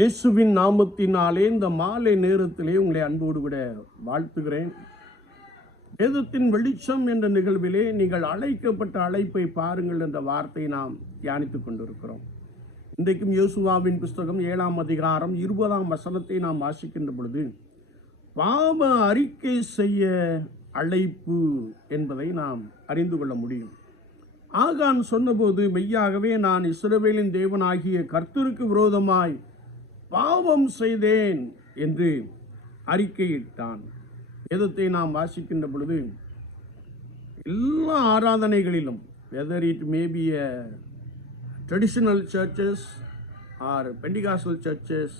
இயேசுவின் நாமத்தினாலே இந்த மாலை நேரத்திலே உங்களை அன்போடு விட வாழ்த்துகிறேன். வேதத்தின் வெளிச்சம் என்ற நிகழ்விலே நீங்கள் அழைக்கப்பட்ட அழைப்பை பாருங்கள் என்ற வார்த்தையை நாம் தியானித்துக் கொண்டிருக்கிறோம். இன்றைக்கும் யோசுவாவின் புஸ்தகம் ஏழாம் அதிகாரம் இருபதாம் வசனத்தை நாம் வாசிக்கின்ற பொழுது பாவ அறிக்கை செய்ய அழைப்பு என்பதை நாம் அறிந்து கொள்ள முடியும். ஆகான் சொன்னபோது மெய்யாகவே நான் இஸ்ரவேலின் தேவனாகிய கர்த்தருக்கு விரோதமாய் பாவம் செய்தேன் என்று அறிக்கையிட்டான். வேதத்தை நாம் வாசிக்கின்ற பொழுது எல்லா ஆராதனைகளிலும் whether it may be a traditional churches or pentecostal churches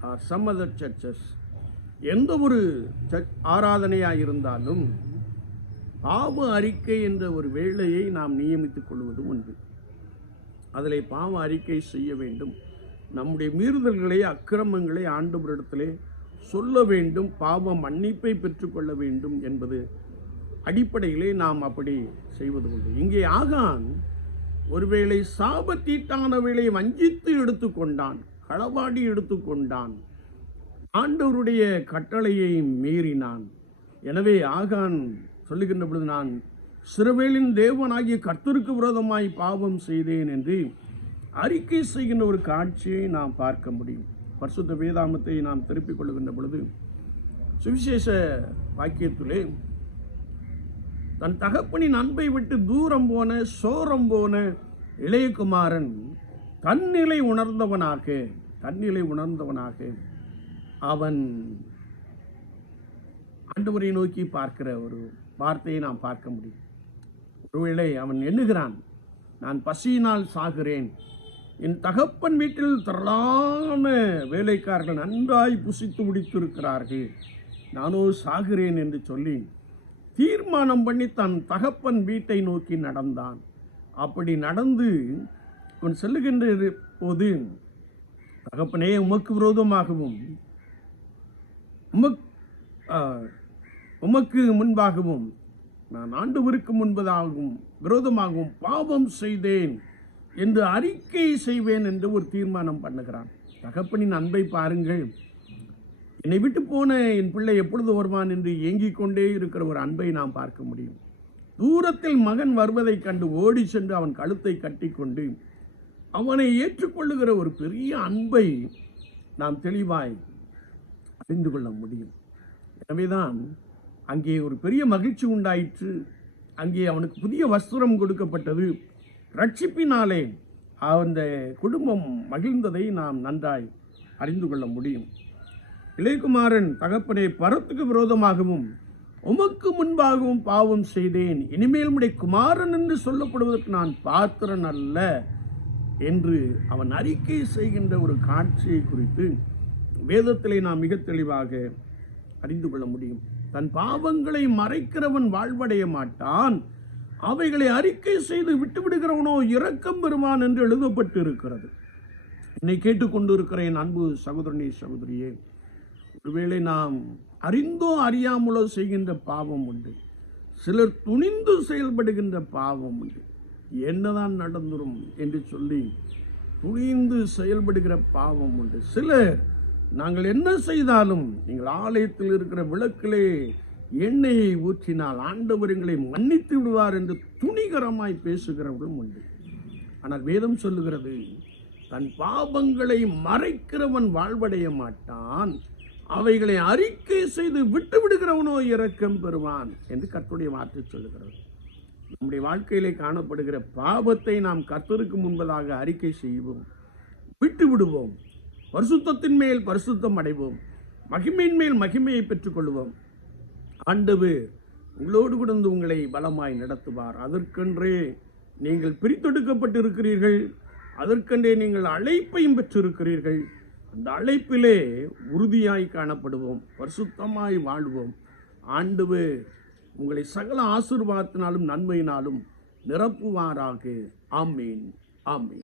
or some other churches எந்த ஒரு சர்ச் ஆராதனையாக இருந்தாலும் பாவ அறிக்கை என்ற ஒரு வேலையை நாம் நியமித்துக் கொள்வது உண்டு. அதில் பாவ அறிக்கை செய்ய வேண்டும். நம்முடைய மீறுதல்களை அக்கிரமங்களை ஆண்டவரிடத்திலே சொல்ல வேண்டும் பாவ மன்னிப்பை பெற்றுக்கொள்ள வேண்டும் என்பது அடிப்படையிலே நாம் அப்படி செய்வது உண்டு. இங்கே ஆகான் ஒருவேளை சாபத்தீட்டானவைகளை வஞ்சித்து எடுத்துக்கொண்டான் களவாடி எடுத்துக்கொண்டான் ஆண்டவருடைய கட்டளையை மீறினான். எனவே ஆகான் சொல்லுகின்ற பொழுது நான் சிறுவேலின் தேவனாகிய கர்த்தருக்கு விரோதமாய் பாவம் செய்தேன் என்று அறிக்கை செய்கின்ற ஒரு காட்சியை நாம் பார்க்க முடியும். பரிசுத்த வேதாமத்தை நாம் திருப்பிக் கொள்ளுகின்ற பொழுது சுவிசேஷ வாக்கியத்திலே தன் தகப்பனின் அன்பை விட்டு தூரம் போன சோரம் போன இளையகுமாரன் தன்னிலை உணர்ந்தவனாக தன்னிலை உணர்ந்தவனாக அவன் ஆண்டவரை நோக்கி பார்க்கிற ஒரு வார்த்தையை நாம் பார்க்க முடியும். ஒருவேளை அவன் எண்ணுகிறான் நான் பசியினால் சாகிறேன் என் தகப்பன் வீட்டில் திரளான வேலைக்காரர்கள் நன்றாய் புசித்து முடித்திருக்கிறார்கள். நானோ சாகிறேன் என்று சொல்லி தீர்மானம் பண்ணி தன் தகப்பன் வீட்டை நோக்கி நடந்தான். அப்படி நடந்து அவன் செல்லுகின்ற போது தகப்பனே உமக்கு விரோதமாகவும் உமக் உமக்கு முன்பாகவும் நான் ஆண்டவருக்கு முன்பதாகவும் விரோதமாகவும் பாவம் செய்தேன். என்று அறிக்கை செய்வேன் என்று ஒரு தீர்மானம் பண்ணுகிறான். தகப்பனின் அன்பை பாருங்கள். என்னை விட்டு போன என் பிள்ளை எப்பொழுது வருவான் என்று ஏங்கிக் கொண்டே இருக்கிற ஒரு அன்பை நாம் பார்க்க முடியும். தூரத்தில் மகன் வருவதைக் கண்டு ஓடி சென்று அவன் கழுத்தை கட்டிக்கொண்டு அவனை ஏற்றுக்கொள்ளுகிற ஒரு பெரிய அன்பை நாம் தெளிவாய் அறிந்து கொள்ள முடியும். எனவேதான் அங்கே ஒரு பெரிய மகிழ்ச்சி உண்டாயிற்று. அங்கே அவனுக்கு புதிய வஸ்திரம் கொடுக்கப்பட்டது. ரட்சிப்பினாலே அந்த குடும்பம் மகிழ்ந்ததை நாம் நன்றாய் அறிந்து கொள்ள முடியும். இளையகுமாரன் தகப்பனை பரத்துக்கு விரோதமாகவும் உமக்கு முன்பாகவும் பாவம் செய்தேன். இனிமேல் உடைய குமாரன் என்று சொல்லப்படுவதற்கு நான் பாத்திரன் அல்ல என்று அவன் அறிக்கை செய்கின்ற ஒரு காட்சியை குறித்து வேதத்திலே நாம் மிக தெளிவாக அறிந்து கொள்ள முடியும். தன் பாவங்களை மறைக்கிறவன் வாழ்வடைய மாட்டான். அவைகளை அறிக்கை செய்து விட்டுவிடுகிறவனோ இரக்கம் பெறுவான் என்று எழுதப்பட்டு இருக்கிறது என்னை கேட்டுக்கொண்டிருக்கிற என் அன்பு சகோதரனே சகோதரியே ஒருவேளை நாம் அறிந்தோ அறியாமலோ செய்கின்ற பாவம் உண்டு. சிலர் துணிந்து செயல்படுகின்ற பாவம் உண்டு. என்னதான் நடந்துரும் என்று சொல்லி துணிந்து செயல்படுகிற பாவம் உண்டு. சிலர் நாங்கள் என்ன செய்தாலும் நீங்கள் ஆலயத்தில் இருக்கிற விளக்கிலே எண்ணெயை ஊற்றினால் ஆண்டவர் எங்களை மன்னித்து விடுவார் என்று துணிகரமாய் பேசுகிறவர்களும் உண்டு. ஆனால் வேதம் சொல்லுகிறது தன் பாபங்களை மறைக்கிறவன் வாழ்வடைய மாட்டான். அவைகளை அறிக்கை செய்து விட்டு விடுகிறவனோ இரக்கம் பெறுவான் என்று கத்துடைய வார்த்தை சொல்லுகிறது. நம்முடைய வாழ்க்கையிலே காணப்படுகிற பாவத்தை நாம் கர்த்தருக்கு முன்பதாக அறிக்கை செய்வோம் விட்டு விடுவோம். பரிசுத்தத்தின் மேல் பரிசுத்தம் அடைவோம். மகிமையின் மேல் மகிமையை பெற்றுக்கொள்வோம். ஆண்டவர் உங்களோடு கூட உங்களை பலமாய் நடத்துவார். அதற்கென்றே நீங்கள் பிரித்தெடுக்கப்பட்டிருக்கிறீர்கள். அதற்கென்றே நீங்கள் அழைப்பையும் பெற்றிருக்கிறீர்கள். அந்த அழைப்பிலே உறுதியாய் காணப்படுவோம். பரிசுத்தமாய் வாழ்வோம். ஆண்டவர் உங்களை சகல ஆசிர்வாதத்தினாலும் நன்மையினாலும் நிரப்புவாராக. ஆமீன். ஆமீன்.